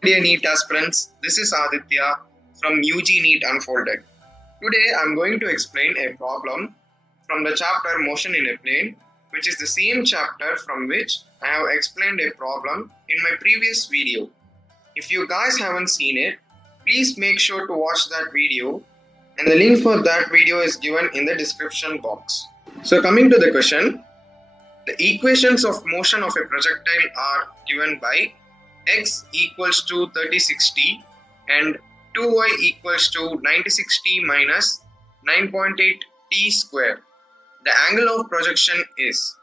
Dear NEET aspirants, this is Aditya from UG NEET Unfolded. Today I am going to explain a problem from the chapter Motion in a Plane, which is the same chapter from which I have explained a problem in my previous video. If you guys haven't seen it, please make sure to watch that video, and the link for that video is given in the description box. So coming to the question, the equations of motion of a projectile are given by x equals to 3060 and 2y equals to 9060 minus 9.8 t square. The angle of projection is,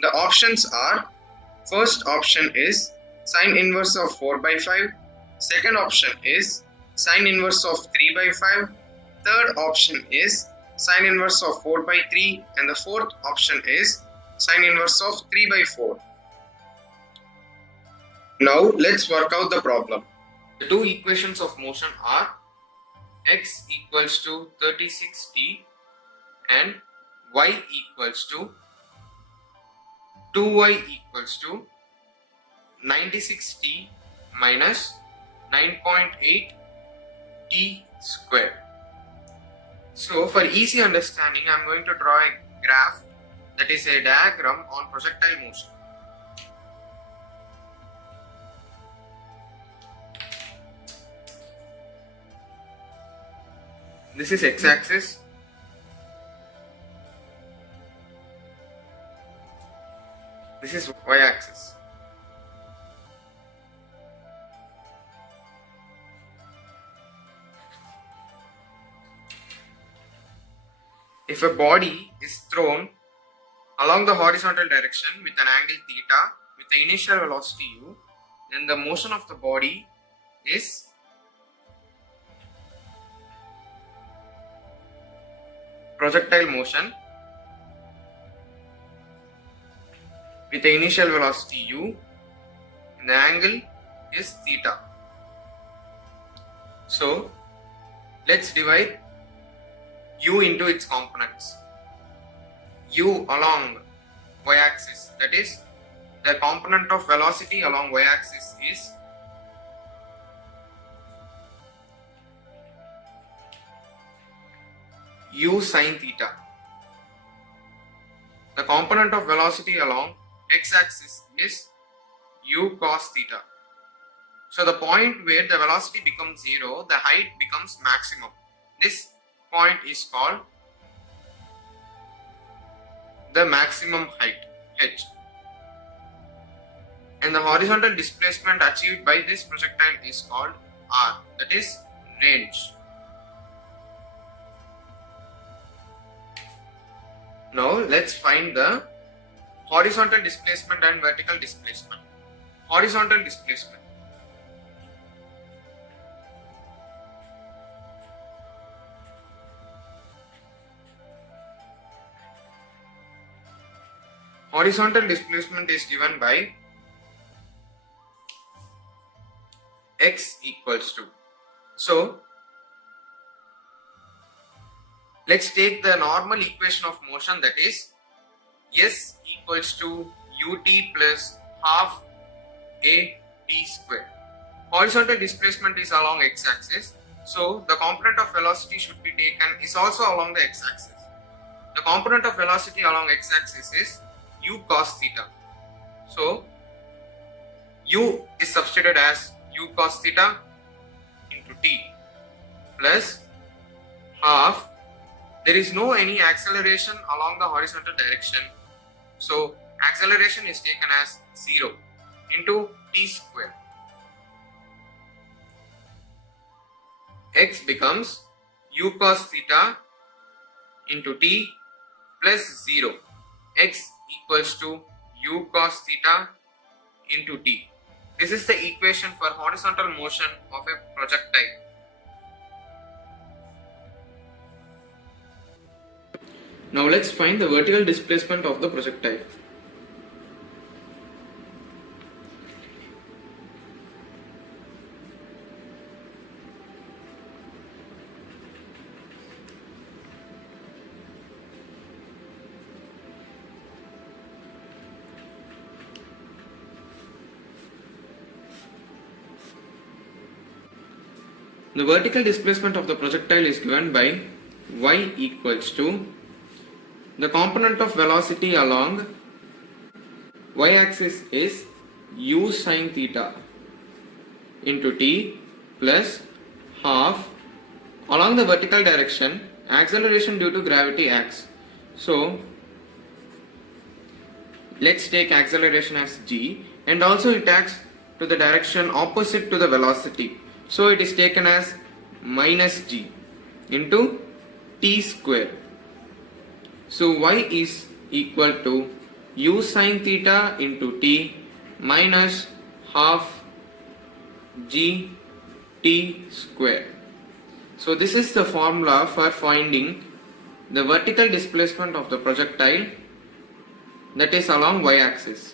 the options are, first option is sine inverse of 4 by 5, second option is sine inverse of 3 by 5, third option is sine inverse of 4 by 3, and the fourth option is sine inverse of 3 by 4. Now let's work out the problem. The two equations of motion are x equals to 36t and y equals to 2y equals to 96t minus 9.8 t square. So for easy understanding, I am going to draw a graph, that is a diagram on projectile motion. This is x-axis. This is y-axis. If a body is thrown along the horizontal direction with an angle theta with the initial velocity u, then the motion of the body is projectile motion with the initial velocity u and the angle is theta. So let's divide u into its components. U along y-axis, that is the component of velocity along y-axis is u sine theta. The component of velocity along x-axis is u cos theta. So the point where the velocity becomes 0, the height becomes maximum. This point is called the maximum height, h. And the horizontal displacement achieved by this projectile is called r, that is range. Now let's find the horizontal displacement and vertical displacement. Horizontal displacement. Horizontal displacement is given by x equals to. So let's take the normal equation of motion, that is s equals to ut plus half a t square. Horizontal displacement is along x-axis, so the component of velocity should be taken is also along the x-axis. The component of velocity along x-axis is u cos theta. So u is substituted as u cos theta into t plus half. There is no any acceleration along the horizontal direction, so acceleration is taken as 0 into t square. X becomes u cos theta into t plus 0. X equals to u cos theta into t. This is the equation for horizontal motion of a projectile. Now let's find the vertical displacement of the projectile. The vertical displacement of the projectile is given by y equals to the component of velocity along y-axis is u sine theta into t plus half along the vertical direction acceleration due to gravity acts. So let's take acceleration as g, and also it acts to the direction opposite to the velocity. So it is taken as minus g into t square. So y is equal to u sine theta into t minus half g t square. So this is the formula for finding the vertical displacement of the projectile that is along y-axis.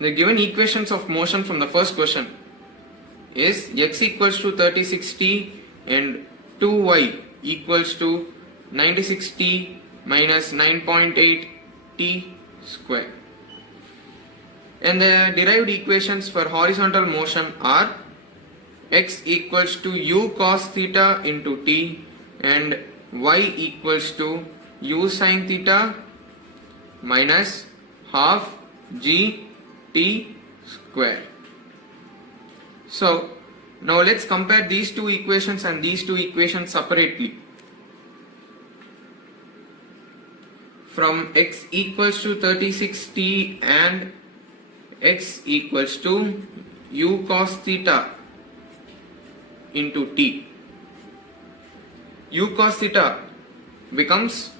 The given equations of motion from the first question is x equals to 36t and 2y equals to 96t minus 9.8 t square. And the derived equations for horizontal motion are x equals to u cos theta into t and y equals to u sin theta minus half g t square. So now let's compare these two equations and these two equations separately. From x equals to 36t and x equals to u cos theta into t. U cos theta becomes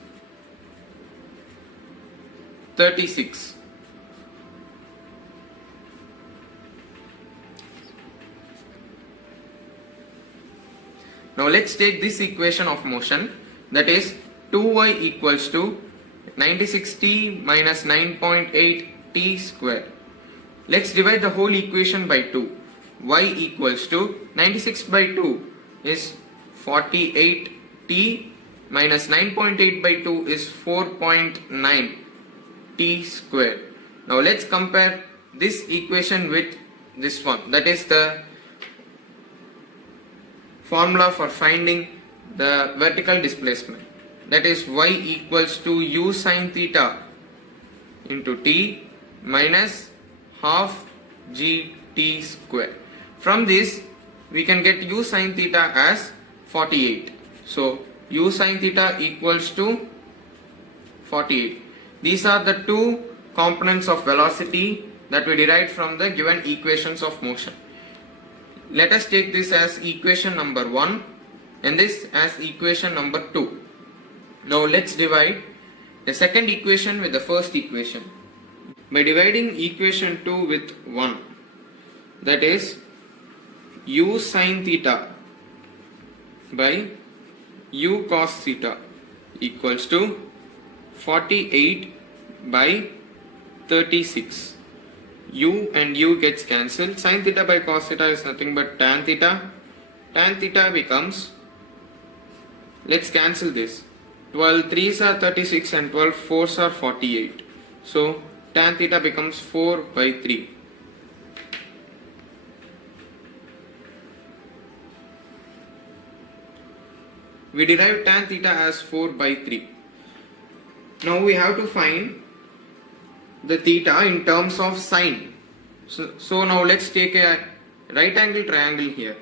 36. Now let's take this equation of motion, that is 2y equals to 96t minus 9.8 t square. Let's divide the whole equation by 2. Y equals to 96 by 2 is 48t minus 9.8 by 2 is 4.9 t square. Now let's compare this equation with this one, that is the formula for finding the vertical displacement, that is y equals to u sin theta into t minus half g t square. From this we can get u sin theta as 48. So u sin theta equals to 48. These are the two components of velocity that we derived from the given equations of motion. Let us take this as equation number 1 and this as equation number 2. Now let's divide the second equation with the first equation. By dividing equation 2 with 1, that is u sin theta by u cos theta equals to 48 by 36. U and u gets cancelled. Sin theta by cos theta is nothing but tan theta. Tan theta becomes, let's cancel this, 12 3s are 36 and 12 4s are 48. So tan theta becomes 4 by 3. We derive tan theta as 4 by 3. Now we have to find the theta in terms of sine. So now let's take a right angle triangle here.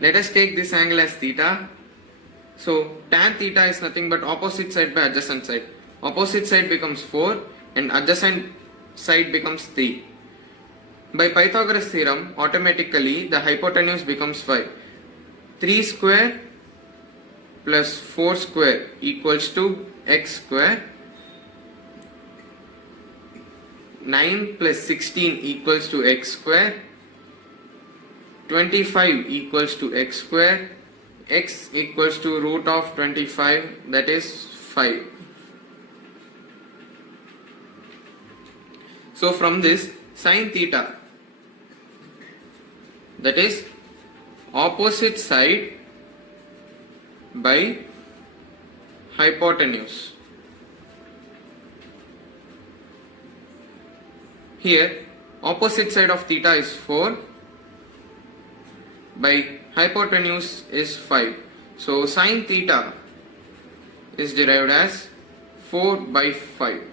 Let us take this angle as theta. So tan theta is nothing but opposite side by adjacent side. Opposite side becomes 4 and adjacent side becomes 3. By Pythagoras theorem, automatically the hypotenuse becomes 5. 3 square plus 4 square equals to x square. 9 plus 16 equals to x square. 25 equals to x square. X equals to root of 25, that is 5. So from this sin theta, that is opposite side by hypotenuse. Here opposite side of theta is 4 by hypotenuse is 5. So sin theta is derived as 4 by 5.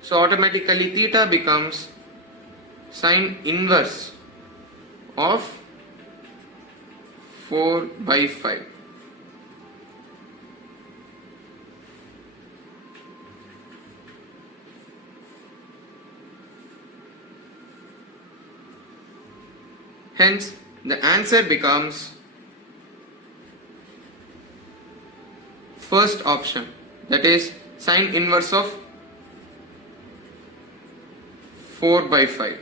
So automatically theta becomes sin inverse of 4 by 5. Hence, the answer becomes first option, that is sin inverse of 4 by 5.